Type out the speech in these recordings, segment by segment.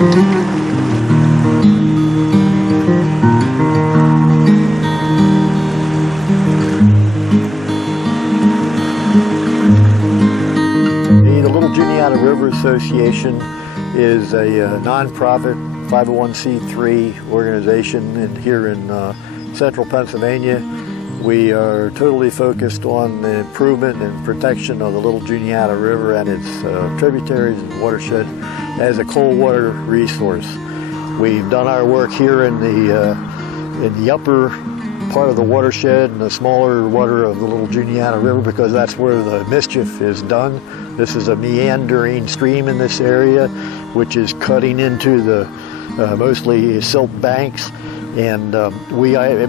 The Little Juniata River Association is a nonprofit 501c3 organization here in central Pennsylvania. We are totally focused on the improvement and protection of the Little Juniata River and its tributaries and watershed as a cold water resource. We've done our work here in the upper part of the watershed and the smaller water of the Little Juniata River because that's where the mischief is done. This is a meandering stream in this area which is cutting into the mostly silt banks, and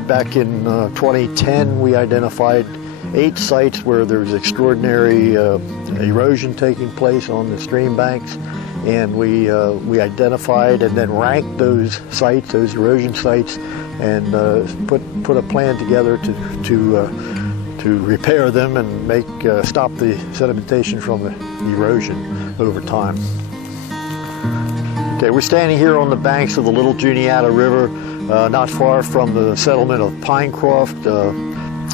back in 2010 we identified 8 sites where there's extraordinary erosion taking place on the stream banks, and we identified and then ranked those sites, those erosion sites, and put a plan together to repair them and stop the sedimentation from the erosion over time. Okay, we're standing here on the banks of the Little Juniata River, not far from the settlement of Pinecroft.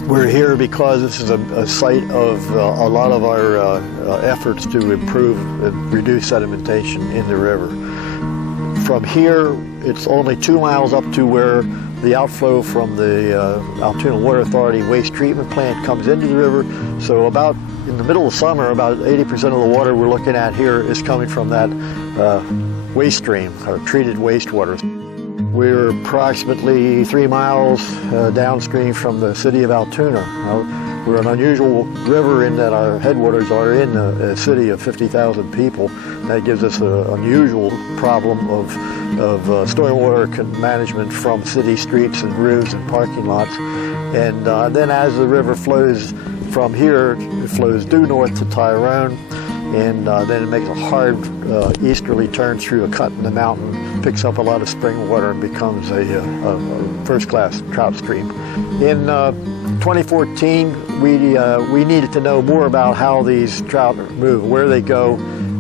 We're here because this is a site of a lot of our efforts to improve and reduce sedimentation in the river. From here, it's only 2 miles up to where the outflow from the Altoona Water Authority waste treatment plant comes into the river. So about in the middle of summer, about 80% of the water we're looking at here is coming from that waste stream, or treated wastewater. We're approximately 3 miles downstream from the city of Altoona. We're an unusual river in that our headwaters are in a city of 50,000 people. That gives us an unusual problem of stormwater management from city streets and roofs and parking lots. And then as the river flows from here, it flows due north to Tyrone, and then it makes a hard easterly turn through a cut in the mountain, picks up a lot of spring water, and becomes a first-class trout stream. In 2014, we needed to know more about how these trout move, where they go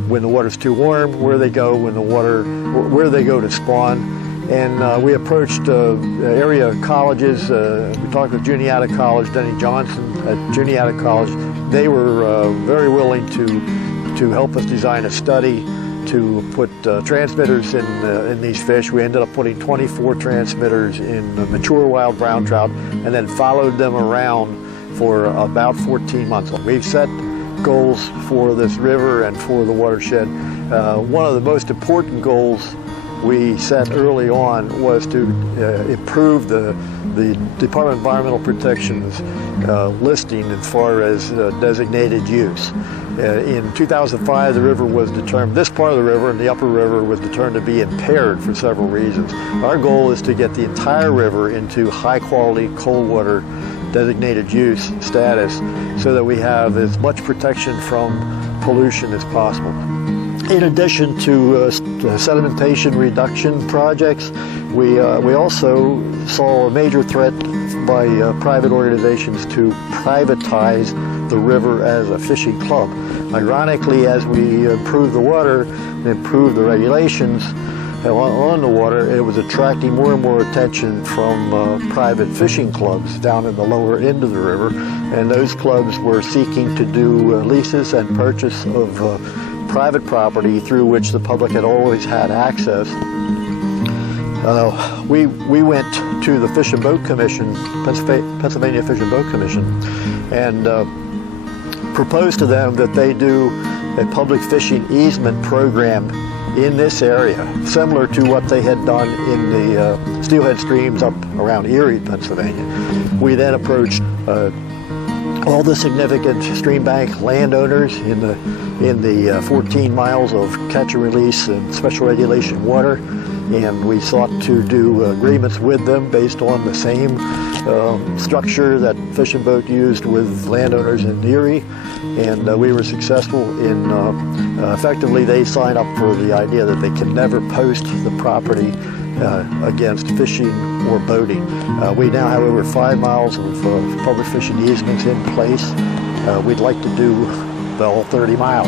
when the water's too warm, where they go where they go to spawn. And we approached area colleges. We talked with Juniata College, Denny Johnson at Juniata College. They were very willing to help us design a study to put transmitters in these fish. We ended up putting 24 transmitters in mature wild brown trout and then followed them around for about 14 months. We've set goals for this river and for the watershed. One of the most important goals we set early on was to improve the Department of Environmental Protection's listing as far as designated use. In 2005, the river was determined, this part of the river and the upper river was determined to be impaired for several reasons. Our goal is to get the entire river into high quality cold water designated use status so that we have as much protection from pollution as possible. In addition to sedimentation reduction projects, we also saw a major threat by private organizations to privatize the river as a fishing club. Ironically, as we improved the water, improved the regulations on the water, it was attracting more and more attention from private fishing clubs down in the lower end of the river, and those clubs were seeking to do leases and purchase of private property through which the public had always had access. We went to the Fish and Boat Commission, Pennsylvania Fish and Boat Commission, and proposed to them that they do a public fishing easement program in this area, similar to what they had done in the steelhead streams up around Erie, Pennsylvania. We then approached all the significant stream bank landowners in the 14 miles of catch and release and special regulation water, and we sought to do agreements with them based on the same structure that Fish and Boat used with landowners in Erie, and we were successful in effectively they signed up for the idea that they can never post the property against fishing or boating. We now have over 5 miles of public fishing easements in place. We'd like to do all 30 miles.